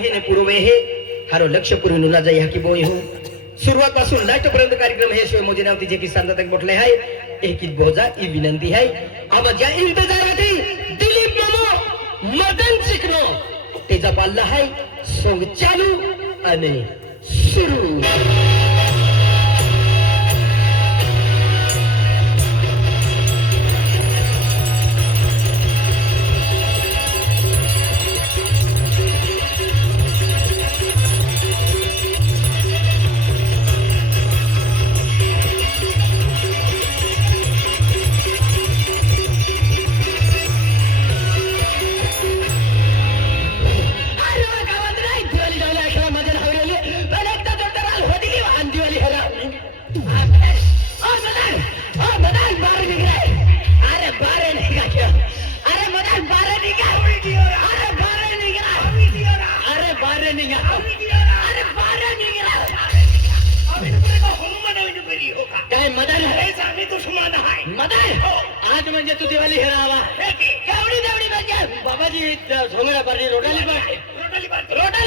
हे ने पूर्वे हे हारो लक्ष पूर्वी नुना जाई हाकी बोय हो सुरुवात पासून लास्ट पर्यंत कार्यक्रम हे शिव मोदी नावती जे की सांगतात मोठले आहे एक बोजा ही विनंती आहे अब ज्या इंतजाराती दिलीप मामा मदन चिकनो तेजा पाल्ला आहे सोंग चालू आणि सुरू आज म्हणजे तू दिवाळी हेरावा केवढी देवडी म्हणजे बाबाजी झोंगड्या पार्टी रोटाली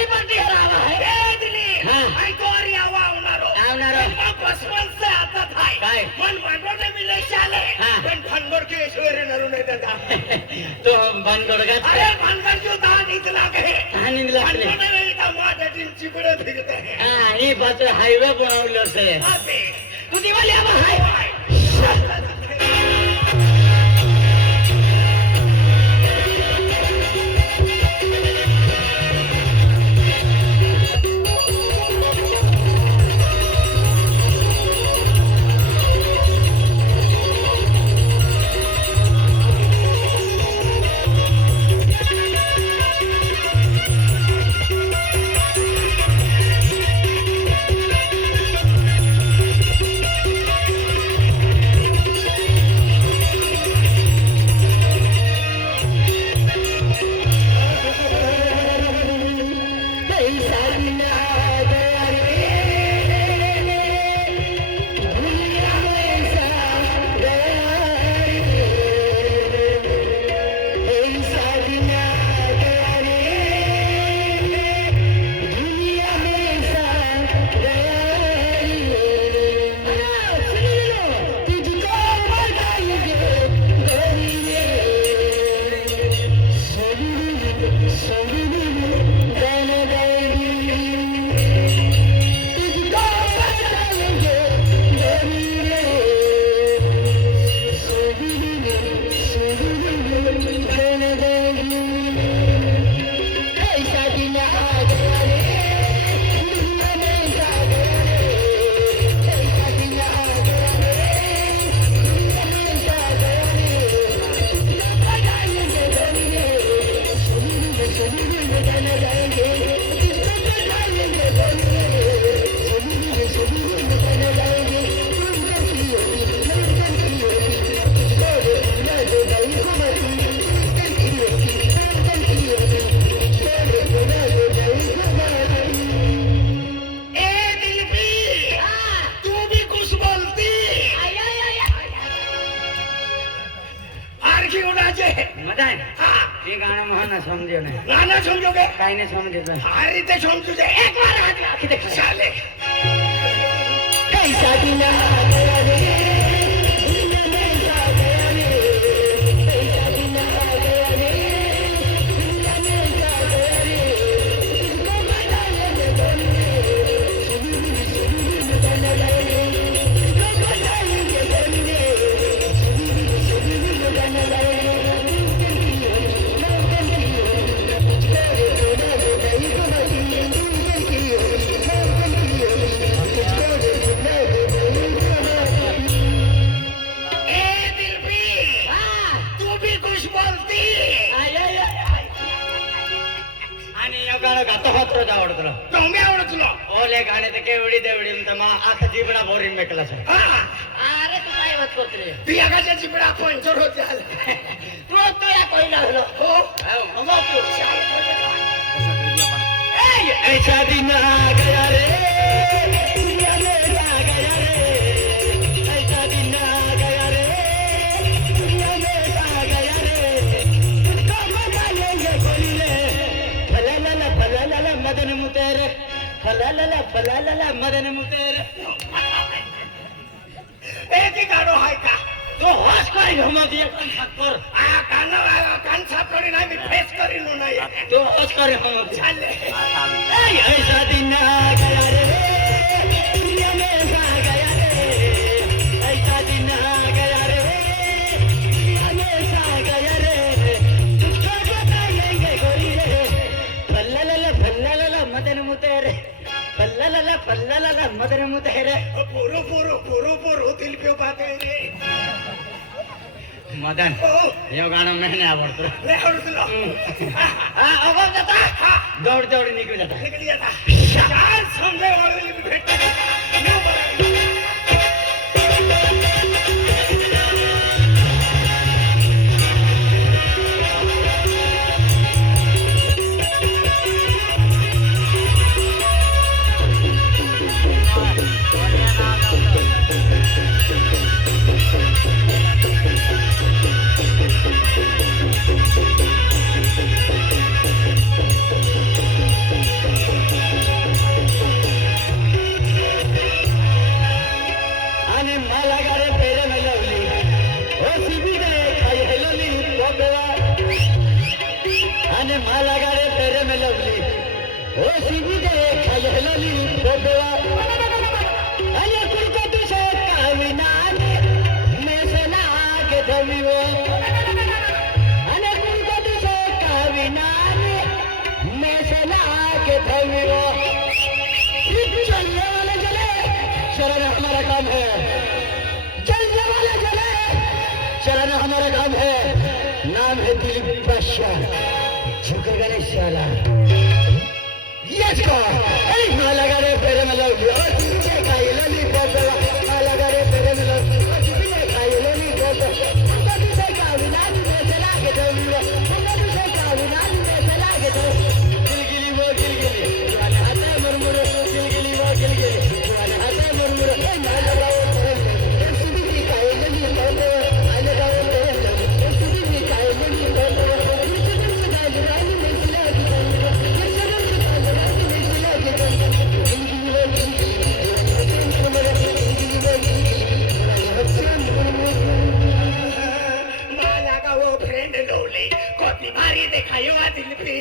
पार्टी हेरावा हे दिली हां तो अरे आवणारो पसवंत आता काय मन भांडोडे मिले चाले पण भांडोड के ईश्वर नरू नाही देता तो भांडोड का अरे भांडोड जो दा निकला रे भांडोड का माझ्या चिपडे फिरते हां ही बात हायवे बनवलं से तू दिवाळी आवा हाय गाना समझोगे काई नहीं समझे अरे ते समझो जे एक बार हाथ रख दे साले कैसा दिन आ गया रे दुनिया में सा गया रे कैसा दिन आ गया रे दुनिया में सा गया रे इसको बताने दे दोने सुबह बताने लगे इसको बताने दे दोने सुबह बताने लगे ओले गाणे ते केवडी देवडी मा आखा जीबडा बोरिंग मेकला छे अरे तू काय बात करते ती आगाच्या जीबडा पंचर होत झाले तू या कोइला हलो हो मग तू ऐसा दिन आ गया रे दुनिया में आ गया रे ऐसा दिन आ गया रे दुनिया में आ गया रे तुझको बताएंगे बोले फलाना फलाना फलाला मदन मुतेर एकी गाडो हाय का तो हॉस करी घुमती एकदम ठाकर कान साफ करी नाही मी फेस करीन नाही तो हॉस करी घुमती चालले ऐसा दिन आ गया रे दुनिया में ऐसा गया रे ऐसा दिन आ गया रे दुनिया में ऐसा गया रे तुझको बताएंगे गोरी रे फल्लाला मदन मुतेर फल्लाला मदन मुतेर पोरो दिल पे बाते रे मदन यो गाणं नाही आवडतो ले आवडतो अगो जाता दौड निघून जाता निकली जाता चार समजे वाले भेटते न्यू बरा हमारा काम है नाम है दिलीप बादशाह झुकेगा नहीं साला यस को अरे माला गा रे पेरे में लोग ओ तुझे खाइलो नहीं बोला माला गा रे पेरे में लोग ओ तुझे खाइलो नहीं बोला हम तुझे काविना में चला के दो हम तुझे काविना में चला के दो गिलगिली वो गिलगिली वाले हाथे मुरमुर गिलगिली वो गिलगिली वाले हाथे मुरमुर ए माला गा वो सुबह खाइलो नहीं बोला आने गा देखायो दिल पे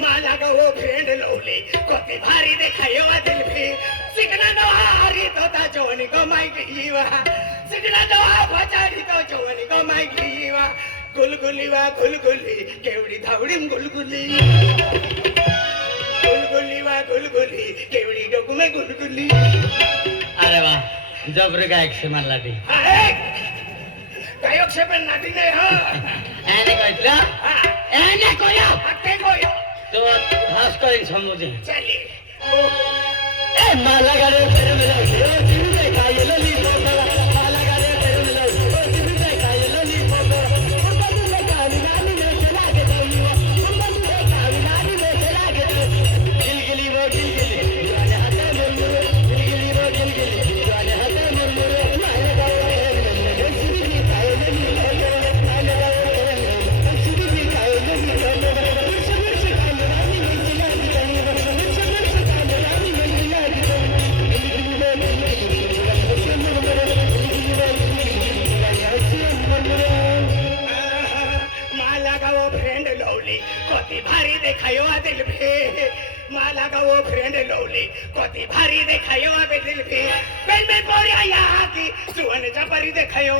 माला का वो फ्रेंड लोले कोती भारी देखायो दिल पे सिकना नवारी तो ता जोनी को माई गईवा सिकना नवा बचारी तो जोनी को माई गईवा गुलगुली केवड़ी धावड़ी गुलगुली केवड़ी डोकू में गुलगुली अरे वाह जबर गायक से मारला ती गायक से पण नाटी नाही हा एने कहतला एने कोयो अटे कोयो तो हास करें समुझे चली ए माला गारे तेरे में ओ जीव में खाए लली बोतला माला गारे तेरे में ओ जीव में खाए लली बोतला हम तुझे काविनानी में चला के दो हम तुझे काविनानी में चला के दो गिलगिली वो गिलगिली वाले हाथे मुरमुर गिलगिली वो गिलगिली वाले हाथे मुरमुर माला गारे सुबह खाए लली माला गारे सुबह खाए लली भारी देखायो दिल पे माला का वो फ्रेंड लोली कोती भारी देखायो दिल पे पेन में पोरिया यहाँ की सुवन जपरी देखायो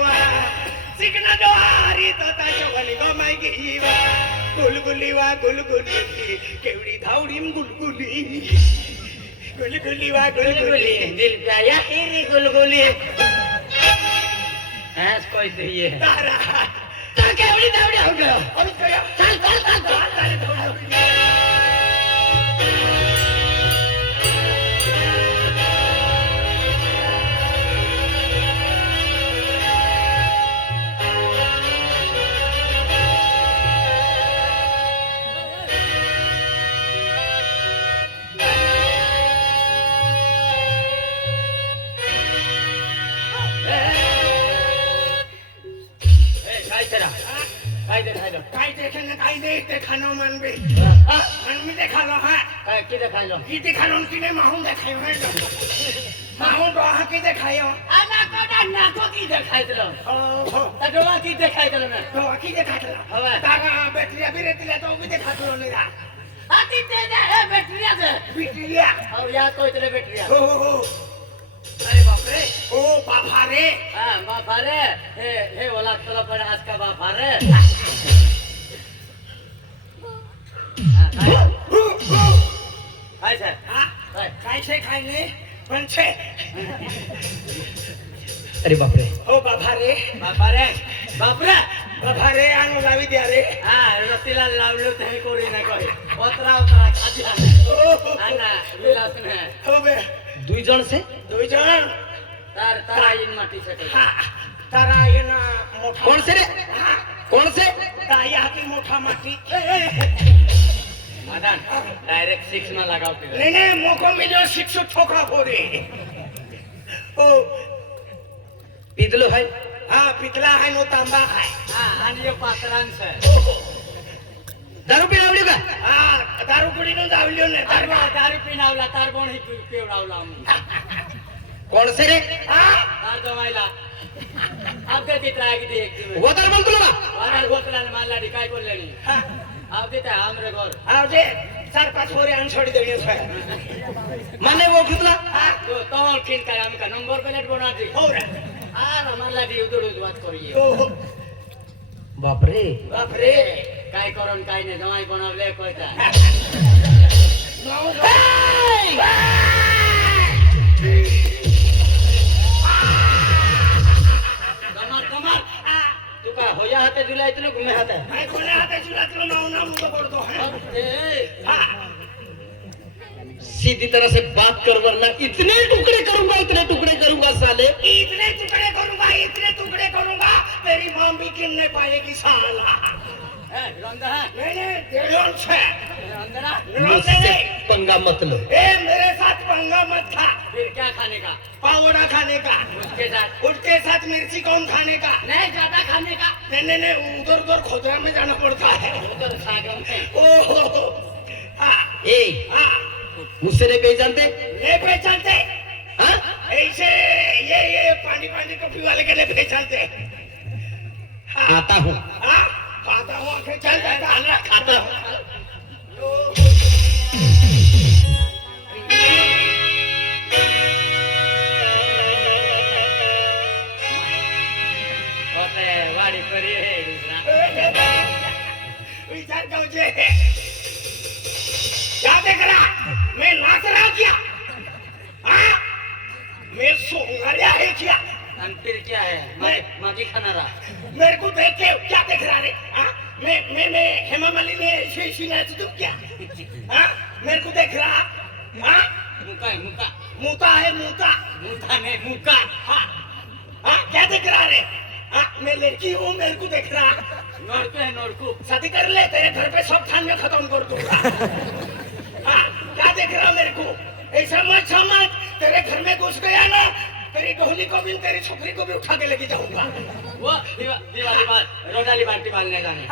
सिकना दोहारी तो ता जवनी को माई गईवा गुलगुली केवड़ी धावड़ी गुलगुली दिल का या इरी गुलगुली ऐस कोई सही है तारा चल केवड़ी धावड़ी हो गया अभी चल काय देखे न काय देखते खानो मन भी मन में देखा लो हाँ কি দেখাইলো কি দেখানো কিনে মাহুন দেখাই মাহুন ডোহা কি দেখাইও আমার কোটা নাকো কি দেখাইলো ওহো তা ডোমা কি দেখাইলো না ডোহা কি দেখাইলো হবে। তারা ব্যাটারিয়া বিরেতিলা তো কি দেখাইলো না আতি তেজা হে ব্যাটারিয়া দে বিটিয়া আর ইয়া কইতলে ব্যাটারিয়া ওহো अरे बाप रे ओ बाबा रे हां बाप रे हे वाला तला पर आज का बाप रे हाय सर हाँ काय से खाएंगे पण छे अरे बाप रे ओ बाबा रे बाप रे बाबा रे आनो लावी द्या रे हां रतिला लावलो ते कोरी ना कोई ओतरा ओतरा खादिया ना विलास ने हो बे दुई जण से दुई जण तारा इन माटी से तारा ये ना मोठा कौन से रे कौन से ताई हाती मोठा माटी मदन डायरेक्ट 6 में लगाओ नहीं नहीं मोको मिलो 6 ठोका पोरे ओ पिदलो है हाँ पितला है नो तांबा है हां आणि यो पात्रांश है ओहो दारू पिनावली का हाँ दारू कुड़ी नो दावलियो ने दारू पिनावला तार कोण ही पिवडावला कौन से रे हाँ तार दवाईला अब ते तित्रा की एक दिवस गोतर बोलतो ना वाला गोतला मारला डी काय बोललेली अब ते हमरे घर आओ जे 4-5 पोरे आन छोड़ी देवियो छे माने वो खुदला तो किन काय आम का नंबर प्लेट बना दी हो रे आ मारला डी उदड़ बात करिए ओहो बाप रे काय करन काय ने दवाई बनावले कोयता नो कमर तू का होया हाते जुला इतने घूमे हाते मैं कोने हाते चुरातलो नाव नाम तो करतो है हाँ सीधी तरह से बात कर वरना इतने टुकड़े करूंगा साले इतने टुकड़े करूंगा तेरी मां भी गिन नहीं पाएगी साला नहीं डेढ़ से मुझसे पंगा मत लो ए मेरे साथ पंगा मत खा फिर क्या खाने का पावड़ा खाने का उसके साथ मिर्ची कौन खाने का नहीं ज्यादा खाने का नहीं उधर खोदरा में जाना पड़ता है उधर सागम में ओहो हाँ हाँ मुझसे नहीं पहचानते नहीं पहचानते हाँ? ऐसे ये पानी कॉफी वाले के नहीं पहचानते हाँ आता हूँ हाँ खाता हूँ आंखें चल जाता खाता हूँ वाड़ी पर विचार करो जे क्या देख रहा मैं नाच रहा क्या हाँ मैं सोंगा रहा है क्या फिर क्या है मागी खाना रहा मेरे को देख के क्या देख रहा रे हाँ मैं हेमा मालिनी ऐसे ऐसी नाच दूं क्या हाँ मेरे को देख रहा हाँ मुका है मूता नहीं मुका हाँ हाँ क्या देख रहा रे हाँ मैं लड़की हूँ मेरे को देख रहा नोड़कू शादी कर ले तेरे घर पे सब खान में खत्म कर दूंगा हाँ क्या देख रहा मेरे को ऐसा मत समझ तेरे घर में घुस गया ना तेरी डोली को भी तेरी छोकरी को भी उठा के लेके जाऊंगा वो दिवाली बात रोडाली बाल्टी बालने जाने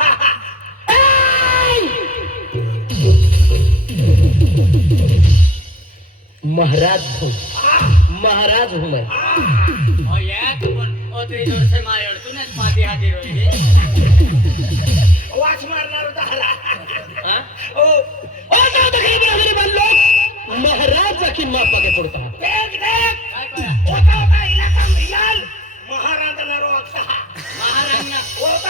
महाराज हूँ मैं और ये तो तेरी जोर से मार तूने पाती हाथी रोई वाच मारना होता हला हाँ ओ जाओ तो कहीं भी बन लो महाराज की माँ पके पड़ता है देख होता इलाका मिलाल महाराजा ना रोकता महाराजा होता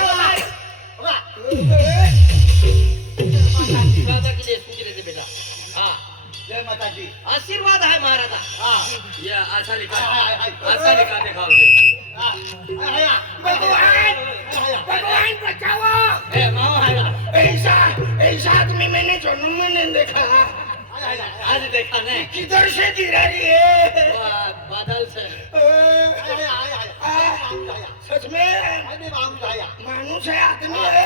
दादा के लिए पूछ रहे थे बेटा हाँ जय माता दी आशीर्वाद है महाराजा हाँ ये अच्छा लिखा दिखाओ भगवान बचाओ मामा है ऐसा आदमी मैंने जन्म में नहीं देखा आज देखा नहीं किधर से गिरा रही है बादल से सच में मानुष है आदमी है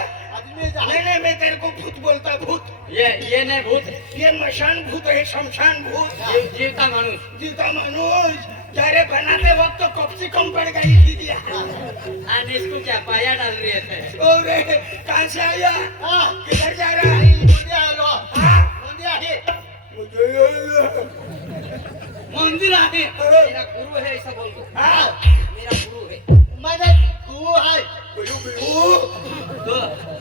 नहीं मैं तेरे को भूत बोलता भूत ये नहीं भूत ये मशान भूत है शमशान भूत जीवता मनुष्य जीता मानुष जरे बनाते वक्त तो कब्जी कम पड़ गई थी दिया इसको क्या पाया डाल रहे थे और कहाँ से आया किधर जा रहा है मंदिर आहे मेरा गुरु है ऐसा बोल दो हाँ। मेरा गुरु है माझा गुरु आहे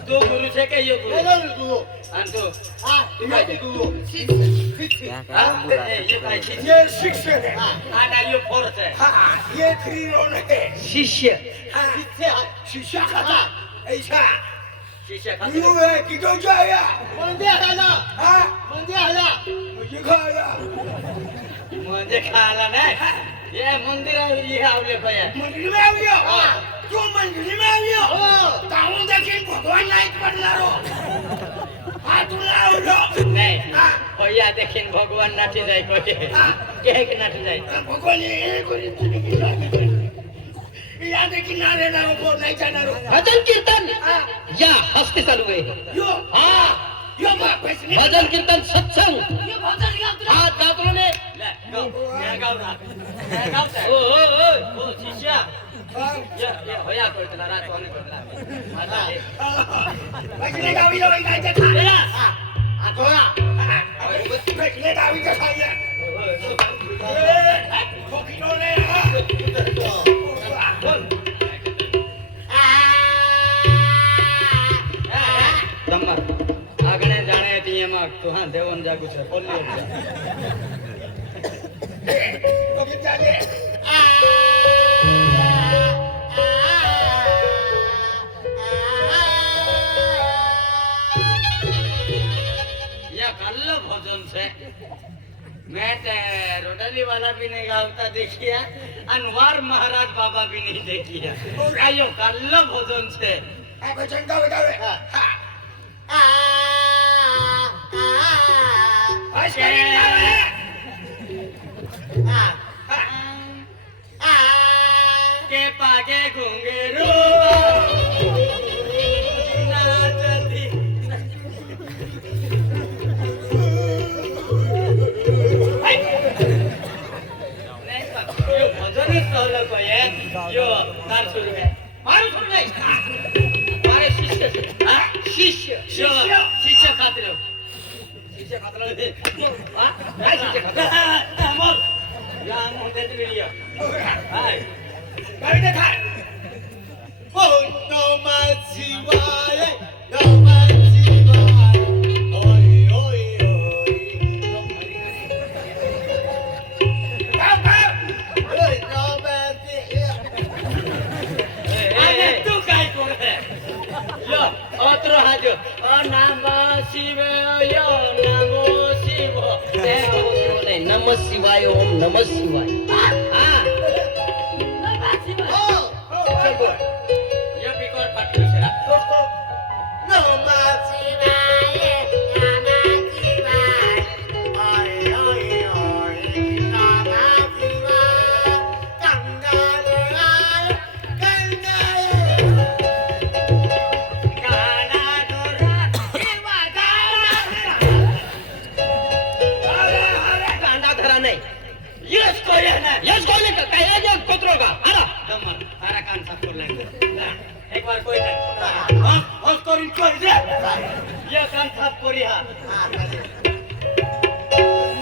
तो गुरु છે કે यो गुरु मेरा गुरु आणि तो हा माझे गुरु हा? ये काय शिष्य ये शिक्षक है हा ना यो फोर्थ आहे हाँ ये थ्री रोड है शिष्य हाँ शिष्य खाता ऐसा शिष्य यू खाते है किधर जाया मंदिर आया हाँ मंदिर आया मुझे खाया म्हणजे खाला नाही ये मंदिर आहे आवले पाया मंदिर में आवियो तू मंदिर में आवियो ताऊन देखील भगवान नाहीत पडणार हो हा तुला आवडलो नाही पया देखीन भगवान नाठी जाय कोठे केक नाठी जाय भगवान हे कोणी या देखील नारे नाव कोण नाही जाणार भजन कीर्तन या हस्ते चालू आहे यो हा यो पैसे भजन कीर्तन सत्संग यो भजन गातो हा गातो ने ओ शिष्या या होया करतला रातवाने करतला माझा आहे पैसे गावी जाऊ काय खायला आठवला पैसे गावी का खायला खोकिनो ने આગળ જાણે હતી એમાં તો હા દેવન જાગુ છે બોલ્યો तो कितना ले या कल्ल भजन से मैं रोटली वाला भी नहीं गाता देखिया अनवर महाराज बाबा भी नहीं देखिया आयो कल्ल भजन से भजन गावे गावे के पागे घुंघरू नाचती नहीं यो भजन सहल को ये यो तार सुरू है मारू सुरू नहीं मारे शिष्य हाँ शिष्य शिष्य खातिर शिष्य खातिर हाँ शिष्य खातिर मोर या मोठे व्हिडिओ हाय गावी दे खाय Oh, no man शिवाय नमः शिवाय ओय ओय गाव गाव ओय नमः अरे तू काय करते यो अत्र हाजो नमः शिवाय नमो शिव नमः शिवाय ओम नमः शिवाय हां ये बिकर पाटलो छरा नमः शिवाय नमः शिवाय ओय ओय ओय नमः शिवाय कंगाल गाना गोरा शिवा गाना धरा नाही यस कोय ना यस कोय का काय जग पत्रो का आरा दमर आरा कान साफ कर लागले एक बार कोई नाही हां करून कोई दे ये कान साफ करी हा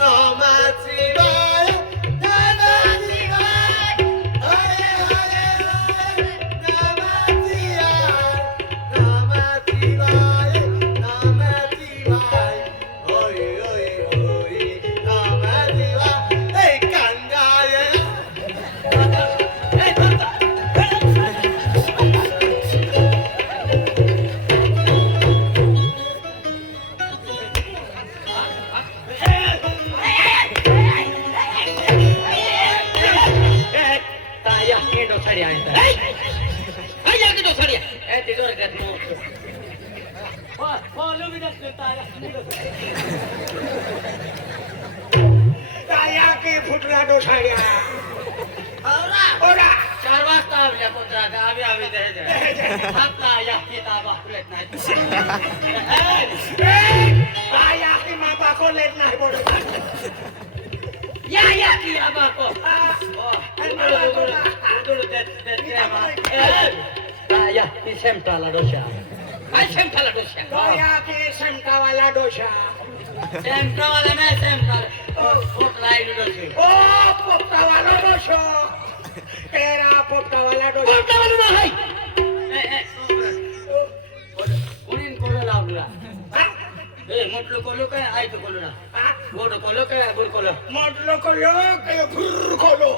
नमः शिवाय नमः शिवाय हरे हरे नमः शिवाय नमः शिवाय नमः शिवाय ओय ओय ओय नमः शिवाय हे कंगाय ए धरता ताया के डोसड़ी आए आया के डोसड़ी ए तिजोर के मो फॉलो भी दस ताया ताया के फुटला डोसाड्या ओरा चार वाजता आवल्या पुत्रा गावी आवी दे हाता या किताब आपलेत नाही ताया की माँ बाको लेट नहीं बोल या की आबा को उडुळ दे ताया ती सेमटाला डोशा काय सेमटाला डोशा ताया के शंका वाला डोसा सेमकावाला नाही सेमकावाला फोटला आहे ओ पोपटावाला डोशो तेरा पोपटावाला डोशो पोपटावाला नाही कोणी कोलो लावला ए मोठलो कोलो काय आयतो कोलो ना गोड कोलो काय गुड कोलो मोठलो कोलो काय फुर कोलो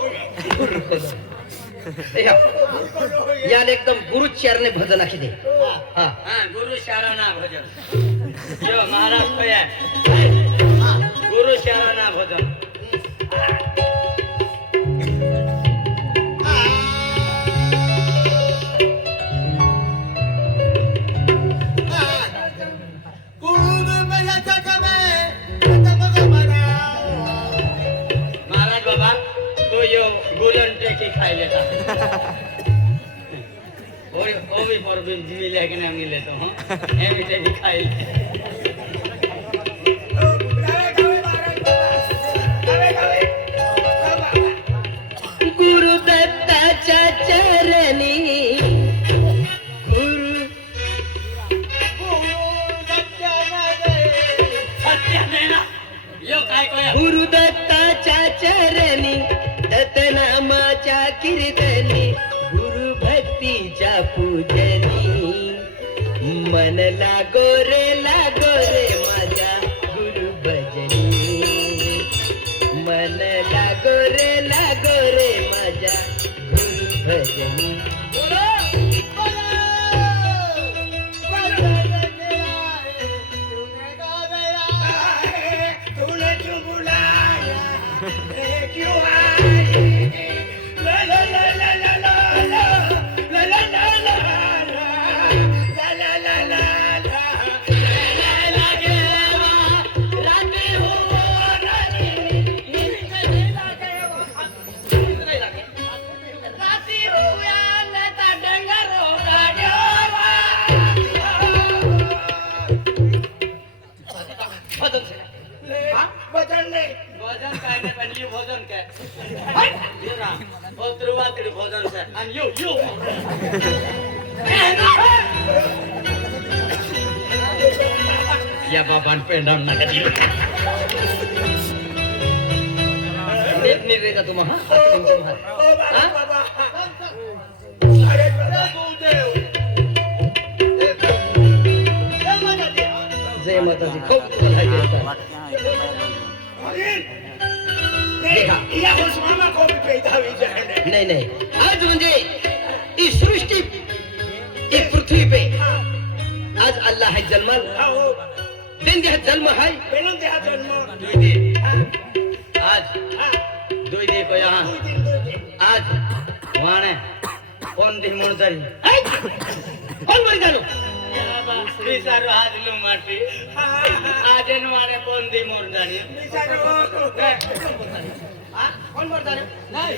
यार एकदम गुरुचारने भजन आखी दे हा गुरु शाराना भजन जो महाराज को है गुरु शाराना भजन महाराज बाबा तो यो गोलन टेकी खाई लेता और ओ भी पर भी मिले कि नहीं मिले तो हम ए भी टेकी खाई गुरु दत्ताच्या चरणी सत्य नहीं ना यो काय कोया गुरु दत्ताच्या चरणी दत्तनामाच्या कीर्तनी गुरु भक्तीच्या पूजनी मन लागो रे माझ्या गुरु भजनी मन लागो रे माझ्या गुरु भजनी तूने क्यों बुलाया क्यों आई ला ला ला ला ला ला ला ला ला ला ला ला ला ला भजन काय नाही पण ये भोजन काय ये ना भद्रवातडी भोजन सर आणि यो या बाबान पेंडाम नका दिलो एक निर्वेदा तुम्हाला जय माताजी खूप नहीं नहीं आज म्हणजे इस सृष्टि इस पृथ्वी पे आज अल्लाह है जन्मल दिन दे जन्म है आज दुई दे को यहाँ आज वाणे कौन दिन मोड़ जारी कौन मर जानो बिसारो आज लू माटी आज वाणे कौन दी मोड़ जानी कौन मर जाने नहीं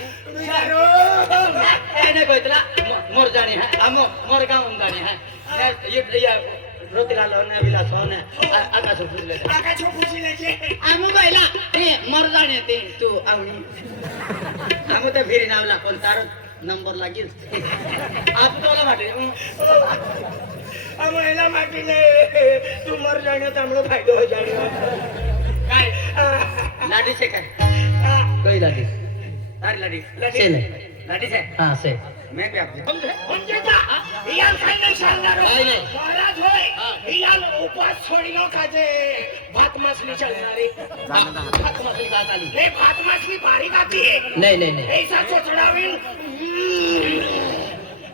ऐने कोई तला मोड़ जानी है हम मोड़ गाँव जानी है ये रोतिला लोने बिला सोने आकाश फुज ले आमु गइला ए मर जाने ते तू आउनी आमु त फेरि नावला कोन तार नंबर लागिल आप तोला माटे महिला माटी ने तू मर जाने तो हम लोग फायदा हो जाएगा काय लाडी से काय कोई लाडी तारी लाडी से नहीं लाडी से हाँ से मैं भी आपको हम जेता यार काय नाही सांगणार काय नाही. महाराज होय यार उपवास सोडिलो काजे भात मासली चलणारी भात मछली खात आली हे भात मासली भारी खाती है नहीं नहीं नहीं ऐसा चोचड़ावी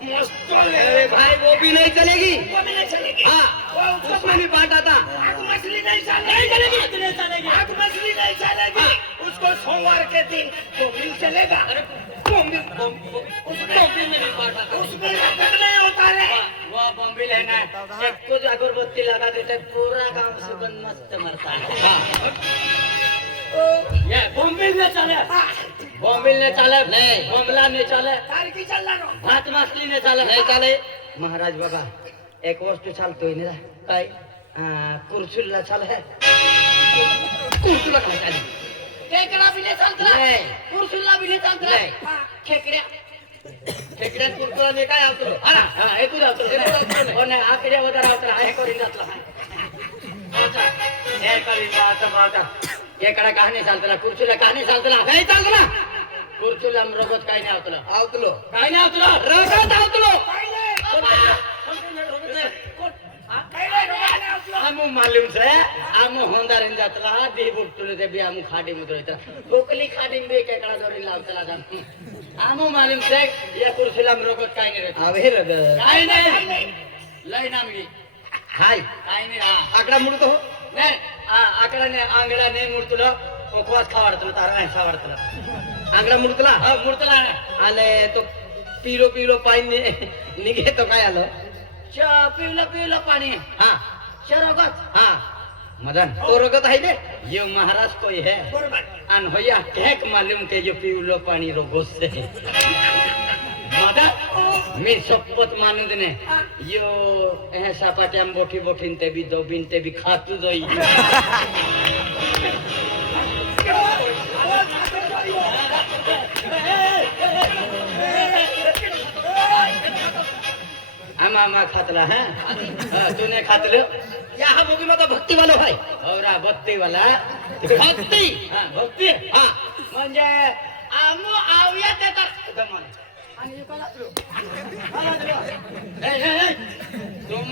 मस्त अरे भाई वो भी नहीं चलेगी वो भी नहीं चलेगी हाँ उसमें भी बांटा था भात मछली नहीं चलेगी नहीं चलेगी भात मछली नहीं चलेगी उसको सोमवार के दिन तो मिल चलेगा बॉम्बे में भी बांटा था उसमें रखत नहीं होता रे वो बॉम्बे लेना है एक कुछ अगरबत्ती लगा देते पूरा गांव सुगंध मस्त मरता है ये बॉम्बे में चले बॉम्बे ने चले नहीं बॉम्बला ने चले तारकी चलला नो भात मासली ने चले नहीं चले महाराज बाबा एक वस्तू चालतोय ना काय कुर्चुला चाल है कुर्तुला काय चाली केकड़ा भी नहीं चलता नाही. कुर्सुला भी नहीं चलता नाही. खेकड्या खेकड्यात कुरकुरा ने काय आवतो हा हा हे तू जातो हे तू जातो हो नाही आकडे वदार आवतो हे करून जातला हे करी बाता एकडा कहाणी चालतला कुर्चीला कहाणी चालतला काय चालतला कुर्चीला रोगत काय नाही आवतला आवतलो काय नाही आवतला रोगत आवतलो आमु मालूम से आमु होंदारिन जातला दी बुटुले दे बी आमु खाडी मुद्रयता गोकली खाडी बे केकडा दोरी लावतला जान आमु मालूम से या कुर्चीला रोगत काय नाही रे आवे रग काय नाही लय नामगी हाय काय नाही हा आकडा मुडतो हो नाही आकडा नाही आंगडा नाही मुडतुला उपवास खावाडतला तारा नाही खावाडतला आकडा मुडतला हा मुडतला आणि तो पिलो पिलो पाणी निघे तो काय आलो पिवलं पाणी हा शरगत हा मदन तो रगत आहे दे ये महाराज कोई है बरोबर अन होया कहक मालूम के जो पिवलो पानी रोगोस से मदन मी शपथ मानून ने यो ऐसा पाट्याम बोठी बोठीन ते भी दो बिन ते भी खातू दोई आमा खातला है तूने खातलो यहाँ मुगी में तो भक्ति वाला है और भक्ति वाला भक्ति हाँ भक्ति हाँ म्हणजे आमो आवया ते तर दमाल आणि कोला तुम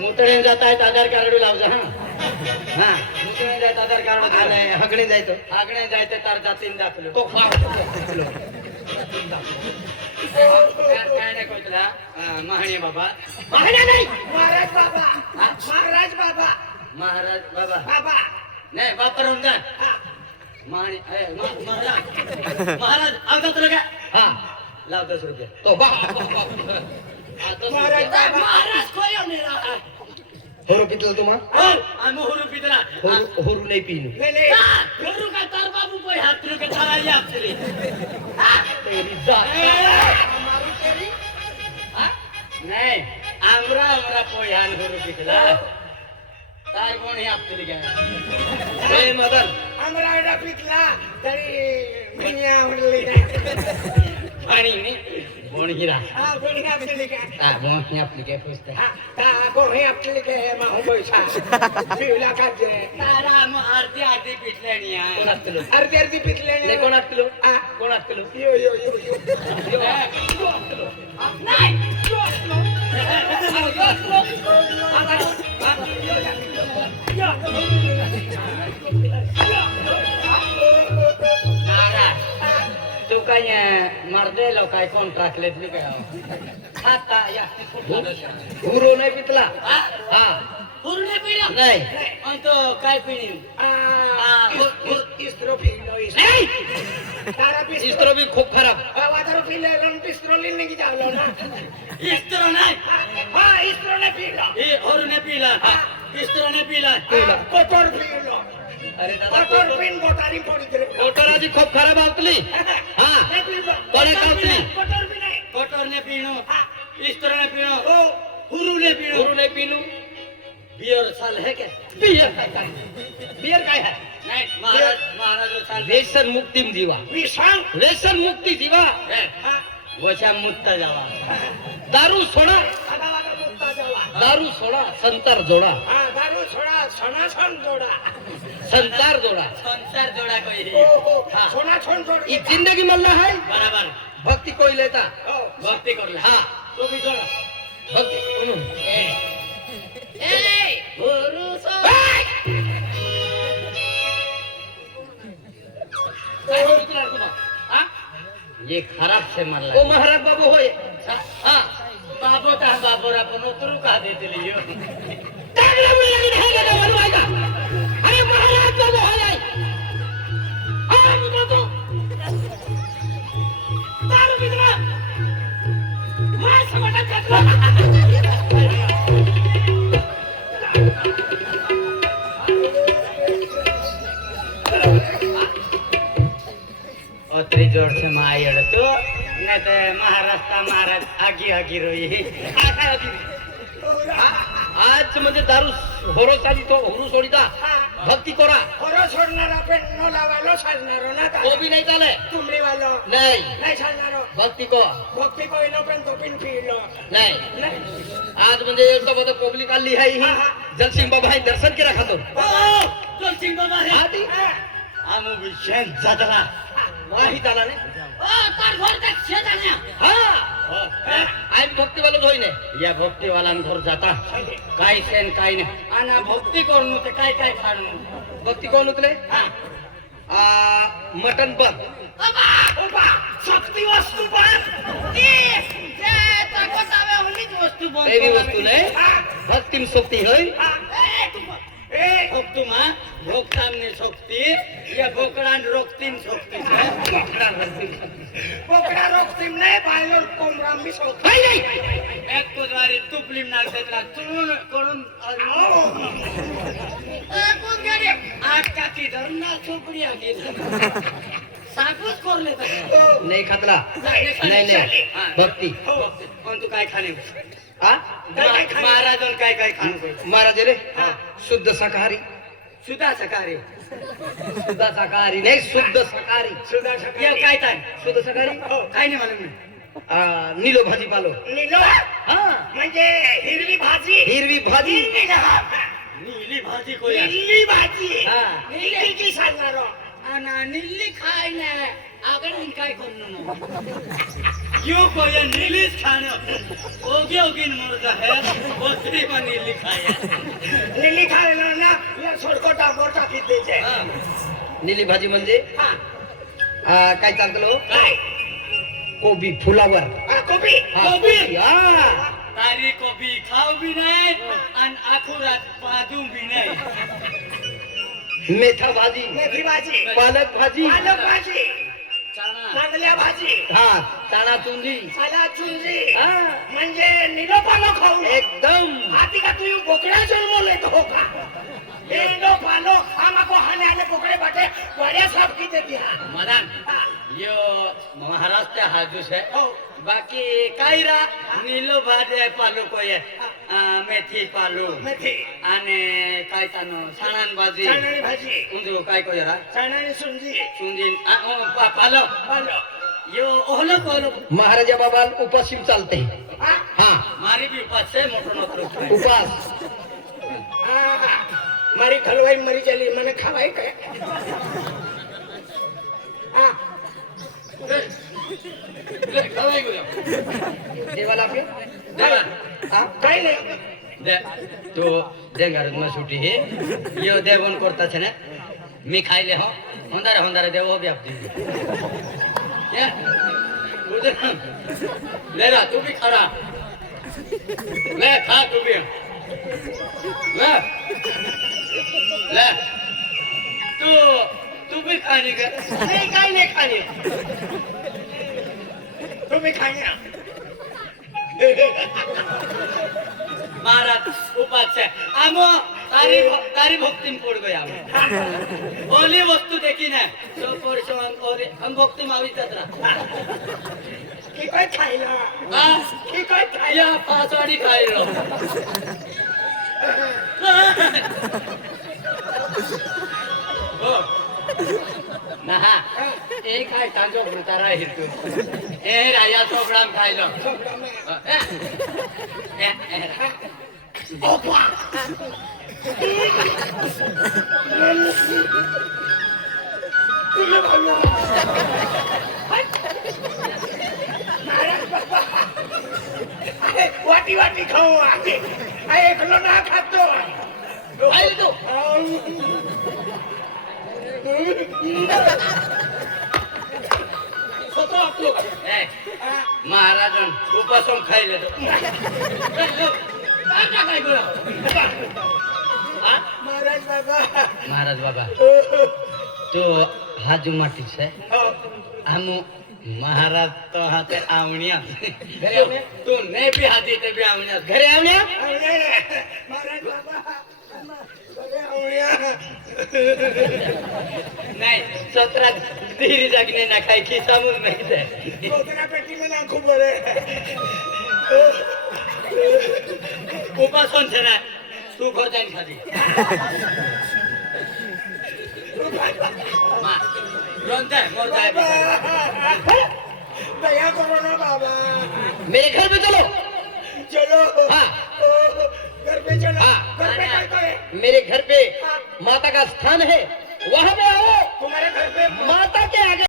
मुतडे जात आहेत आधार कार्ड लावजा हा हाँ मुतडे जात आधार कार्ड आणि हगणे जायतो आगणे जायते तर जातीन दाखलो तो खा काय नाही कोतला महाणी बाबा महाराज नाही महाराज बाबा महाराज बाबा महाराज बाबा बाबा नाही बापा रमजान महाणी महाराज आवता तुला काय हा लाव 10 रुपये तो बा महाराज बाबा महाराज कोई मेरा होरो पितल तुम्हा आम्ही हुरू पितला होरू नाही पिनु मेले हुरू का तार बाबू कोई हाथ के थाला या आपली तेरी जात नाही आमरा कोई हान हुरू पितला तार कोण हे आपली काय ए मदन आमरा एवढा पिकला तरी मिनिया म्हणली पाणी मी बोणगिरा हा कोणी आपली काय हा बोणी आपली काय पुस्तक हा ता कोणी आपली काय माहू पैसा पिवला काजे तारा मग आरती पिटल्यानी कोण असतलो अर्धी अर्धी पिकले ले कोण असतलो हा कोण असतलो यो यो यो यो नाही तू काय मर्दे लोक काय कोण टाकलेत मी काय आता या हुरो नाही पितला हा पूर्ण पिढा नाही आणि तो काय पिढी इस्त्रो पिलो नाही तारा पिस्त्रो इस्त्रो भी खूप खराब वादारो पिले लन पिस्त्रो लिने की जावलो ना इस्त्रो नाही हा इस्त्रो ने पिलो हे और ने पिला इस्त्रो ने पिला कोटर पिलो अरे कोटर पिन बोटारी पड़ी करे कोटराची खूप खराब आवतली हा कोणे कावतली कोटर भी नहीं कोटर ने पीणो इस्त्रो ने पीणो ओ हुरू ने पीणो हुरू नाही पिनू बियर साल है क्या बियर काय है नाही महाराज साल व्यसन मुक्ती जीवा विशाल व्यसन मुक्ती जीवा वचा मुत्ता जावा दारू सोडा आधा वादा मुक्ता जावा दारू सोडा संतार जोडा हा दारू छोड़ा सोना छन जोड़ा संतार जोडा संसार जोडा कोई ओ सोना छन जोड़ ई जिंदगी मल्ला है बराबर भक्ती कोई लेता ओ भक्ती करला हा तो भी जोडा भक्ती ए हुरू सो काय होत तुला हा ये खराब से मरला ओ महाराज बाबू होय हा बाबू का बाबूरा पण उतरू का देते लियो टाकला मुली लगीन है का म्हणू आहे का अरे महाराज बाबू होय हा मुद्रा तो दारू पितला मार समाटा खातला अत्री जोड से माई अडतो नाही तर महाराष्ट्र महाराज आगी आगी रोई आज म्हणजे दारू होरो साजी तो हुरू सोडीता भक्ती करा खरं सोडणारा पेन न लावायला साजणारो ना तो भी नाही चाले तुमरी वालो नाही नाही साजणारो भक्ती को भक्ती कोईनो पेन तो पिन पिलो नाही नाही आज म्हणजे एकदम आता पब्लिक आली आहे ही जलसिंग बाबा हे दर्शन केला खातो जलसिंग बाबा हे हा ती आमू विषय जातला माहित आला नाही तार घर तक शेजारण्या हा आय भक्तीवालो होई नाही या भक्तीवालां घर जाता काय सेन काय नाही आणि भक्ती करून ते काय काय खाणं भक्ती कोण उतले मटन बन शक्ती वस्तू पण वस्तू देवी वस्तू नाही भक्तिम सोबती होय भक्तुमा भोगतामनी शक्ती या भोकडान रोगतीन शक्ती पोकळा रोखतीम नाही बाहेर कोंबडा मी सोड एक कुदवारी तुपलीम नागसेतला चुरून करून आठ टाकी धरून ना चोपडी आली सापूच करले नाही खातला नाही नाही भक्ती पण तू काय खाणे हा महाराजन काय काय खाणं महाराज रे शुद्ध शाकाहारी सुद्धा सकाळी शुद्ध शाकाहारी नाही शुद्ध शाकाहारी सुद्धा ये काय काय शुद्ध शाकाहारी काय नाही मला मी नीलो भाजी पालो निलो हा म्हणजे हिरवी भाजी हिरवी भाजी नीली भाजी कोया हिरवी भाजी हा. हिरवी की साजणारो आणि नीली खाय नाही आगळ काय करणं यो कोया नीलीच खाणं ओगे ओगीन मरता है बकरी पण नीली खाय लिली खायला ना या सोडकोटा मोठा कितीचे नीली भाजी म्हणजे काय चालतो काय कोबी फुलावर कोबी कोबी हा तारी कोबी खाऊ बी नाही आणि आखुरात पादू बी नाही मेथा भाजी मेथी भाजी पालक भाजी पालक भाजी चाना चांगल्या भाजी हा चणा चुंजी साला चुंजी हा म्हणजे निलोपालो खाऊ एकदम आती का तू बोकड्या जन्मले तो का निलो पालो आमाको हाने आले बोकडे बाटे बड्या साफ की देती हा मदन यो महाराष्ट्र हाजूस है हो बाकी कायरा नीलो भाजी पालू कोये मेथी पालू मेथी आणि काय तानो साणान भाजी चणानी भाजी उंजो काय कोयरा चणानी सुंजी सुंजीन पालो पालो यो ओहलो कोलो महाराजा बाबा उपाशीम चालते हा हा मारी भी उपास है मोटो नोटो उपास मारी खलवाई मरी चली मने खावाई काय हा देवाला आपले देवा हा काय नाही दे तो देंगार न छुट्टी है यो देवन करता छे ने मी खाइले हो होंदारे होंदारे देवो भी आप दी या उधर ले रा तू भी खड़ा ले खा तू भी ले ले तू भी खाने का नाही काय नाही खाणे तुम्ही खाण्या महाराज उपास है आमो तारी भक्ति में पड़ गया ओली वस्तू देखी ना तो परसों और हम भक्ति में आवी तत्रा की काय खायला हां की काय खायला या पाचवाडी खाई रो हो नहा एक काय तांजो भरतारा हिरतो ए राया चोकडाम खायलो ओपा तुला खायला महाराज बाबा वाटी वाटी खाऊ आहे एकलो ना खातो खाईल तू महाराजन उपासम खाइले महाराज बाबा महाराज बाबा तो हाजू माटी से हम महाराज तो हाथे आवणिया तू ने भी हाजी ते भी आवणिया घरे आवणिया महाराज बाबा नाही सत्रात धीरी जगने ना काही खिसा मुल माहित आहे कोकणा पेटी में ना खूप बरे उपासन छे ना तू घर जाईन खाली दया करो ना बाबा, मेरे घर में चलो। चलो हाँ। घर पे चलो। हाँ। घर पे क्या है? मेरे घर पे माता का स्थान है, वहां पे आओ। तुम्हारे घर पे माता